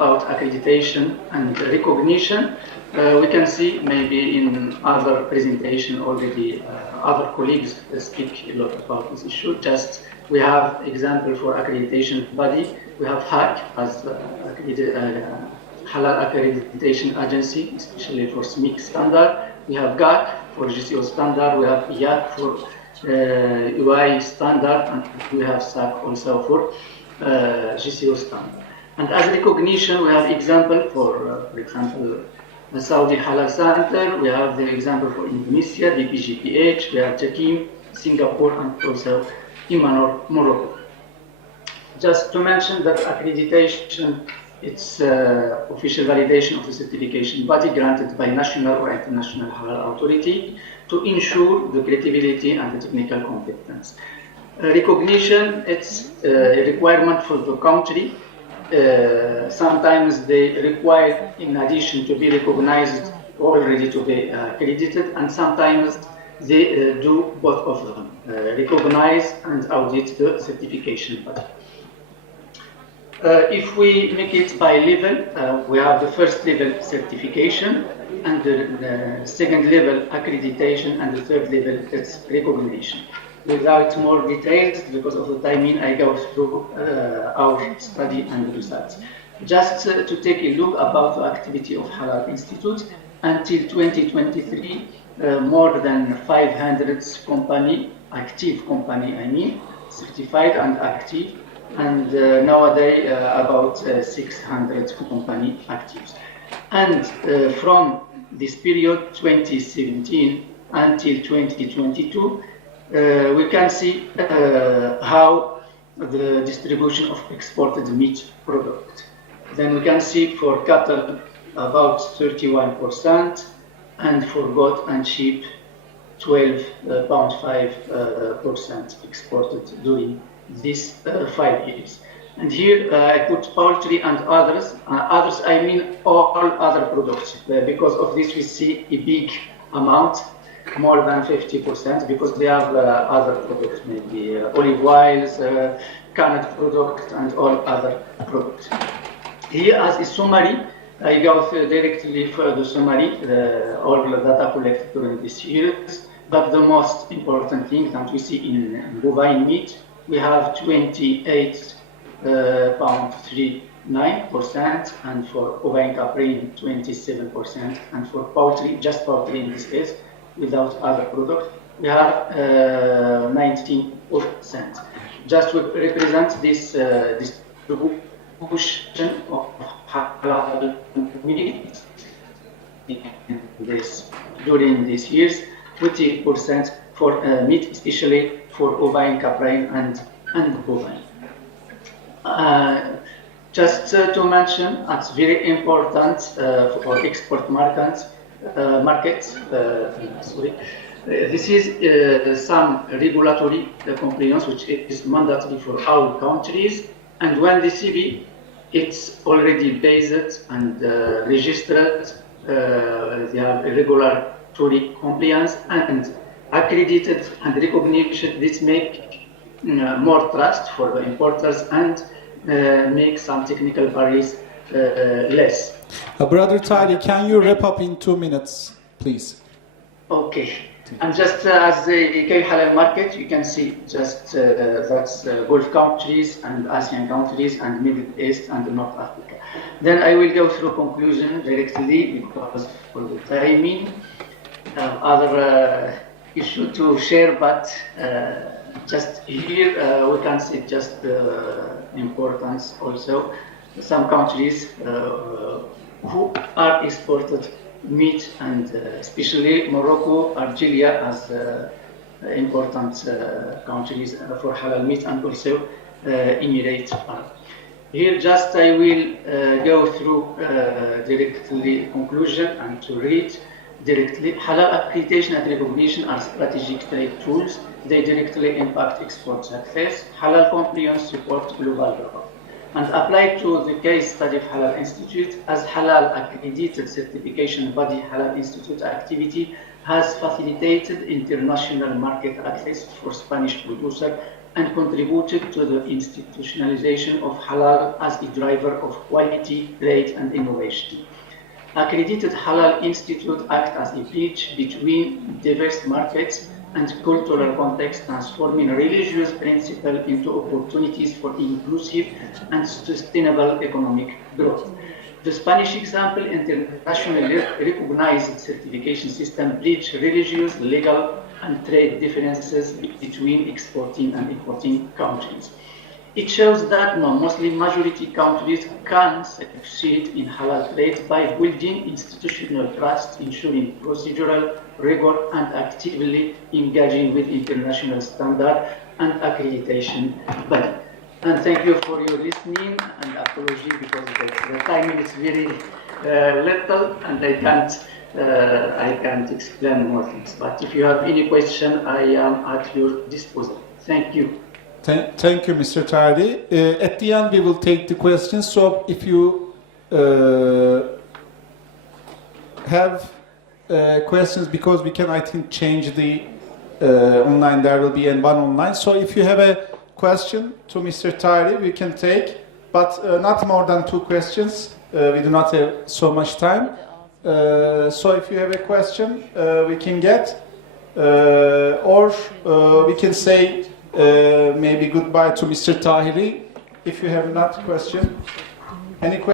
about accreditation and recognition. We can see maybe in other presentation already other colleagues speak a lot about this issue. Just we have example for accreditation body. We have IHAC as Halal Accreditation Agency, especially for SMIC standard. We have GAC for GCO standard. We have IHAC for UI standard, and we have SAC also for GCO standard. And as recognition, we have example for example, the Saudi Halal Center. We have the example for Indonesia, BPGPH. We have Jakim, Singapore, and also Imanor, Morocco. Just to mention that accreditation, it's official validation of the certification body granted by national or international halal authority to ensure the credibility and the technical competence. Recognition, it's a requirement for the country. Sometimes they require, in addition to be recognized, already to be accredited, and sometimes they do both of them, recognize and audit the certification body. If we make it by level, we have the first level certification, and the second level accreditation, and the third level is recognition. Without more details, because of the timing, I go through our study and results. Just to take a look about the activity of Halal Institute, until 2023, more than 500 active company, certified and active, and nowadays about 600 company active. And from this period, 2017 until 2022, we can see how the distribution of exported meat product. Then we can see for cattle about 31%, and for goat and sheep 12.5% exported during these 5 years. And here I put poultry and others. Others, I mean all other products. Because of this, we see a big amount, more than 50%, because they have other products, maybe olive oils, canned products, and all other products. Here, as a summary, I go directly for the summary, all the data collected during these years. But the most important thing that we see in bovine meat, we have 28.39%, and for ovine caprine 27%, and for poultry, just poultry in this case, without other products, we have 19%. Just to represent this distribution of halal meat during these years, 20% for meat, especially for ovine, caprine, and bovine. Just to mention, it's very important for export markets. This is some regulatory compliance which is mandatory for all countries, and when the CB it's already based and registered, they have a regulatory compliance and accredited and recognition. This make more trust for the importers and make some technical barriers less. Brother Tahiri, can you wrap up in 2 minutes, please? Okay. And just as the UK halal market, you can see just that's Gulf countries and ASEAN countries and Middle East and North Africa. Then I will go through conclusion directly because for the timing, other issue to share, but just here we can see just the importance also. Some countries who are exported meat, and especially Morocco, Algeria as important countries for halal meat, and also Emirates Arab. Here just I will go through directly conclusion and to read directly. Halal accreditation and recognition are strategic trade tools. They directly impact export success. Halal compliance support global growth. And applied to the case study of Halal Institute, as Halal accredited certification body, Halal Institute activity has facilitated international market access for Spanish producers and contributed to the institutionalization of halal as a driver of quality, trade, and innovation. Accredited Halal Institute act as a bridge between diverse markets and cultural contexts, transforming religious principles into opportunities for inclusive and sustainable economic growth. The Spanish example, internationally recognized certification system, bridge religious, legal, and trade differences between exporting and importing countries. It shows that non-Muslim majority countries can succeed in halal trade by building institutional trust, ensuring procedural rigor, and actively engaging with international standard and accreditation body. And thank you for your listening, and apology because the timing is very little and I can't explain more things. But if you have any question, I am at your disposal. Thank you. Thank you, Mr. Tahiri. At the end, we will take the questions. So if you have questions, because we can, I think, change the online, there will be one online. So if you have a question to Mr. Tahiri, we can take, but not more than 2 questions. We do not have so much time. So if you have a question, we can get, or we can say maybe goodbye to Mr. Tahiri. If you have not question, any question?